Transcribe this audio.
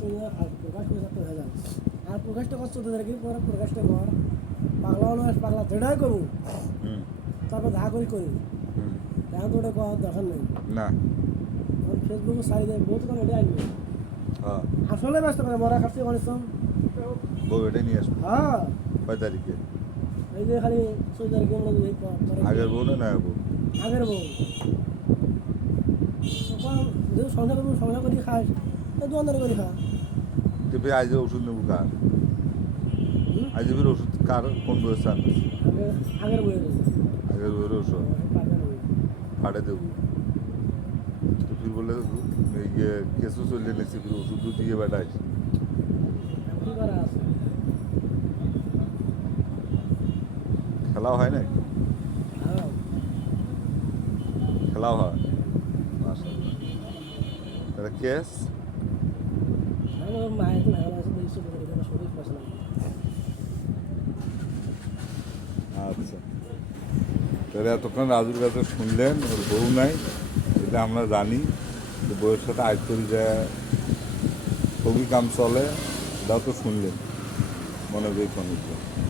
তুমি প্রকাশ করে থাকতে হয়ে যাবে আর প্রকাশটা কষ্ট চলতে থাকি পরে প্রকাশটা কর পাগলা হলো পাগলা যেটাই করবো তারপর ধা করি করি এখন তো ওটা করার দরকার নেই না এখন ফেসবুকে সারি দেয় বহুত করে এটাই আনবে হ্যাঁ আসলে ব্যস্ত করে মরা খাচ্ছি অনেক বউ এটাই নিয়ে আসবো হ্যাঁ 6 তারিখে এই যে খালি 6 তারিখে আমরা এই আগের বউ না নয়া বউ আগের বউ তখন যেহেতু সংসার করবো সংসার করি খাস দোকানদারি করে খা তুই আজ ওষুধ নেবো কার আজ ওষুধ কার কোন বয়স চান আগের বইয়ের আগের বউয়ের ওষুধ ফাটে দেবো তো ফির বলে ইয়ে কেসও চলে নিয়েছি ফির ওষুধও দিয়ে বেড়াইস কি করা আছে খেলাও হয় না হ্যাঁ খেলাও হয় তাহলে কেস আমার মায়ের তো ভালো আছে দেখছি এখানে শরীর পছন্দ আচ্ছা তাহলে এতক্ষণ রাজুর কাছে শুনলেন ওর বউ নাই এটা আমরা জানি যে বউয়ের সাথে আইতল যে খুবই কাম চলে এটাও তো শুনলেন মনে করি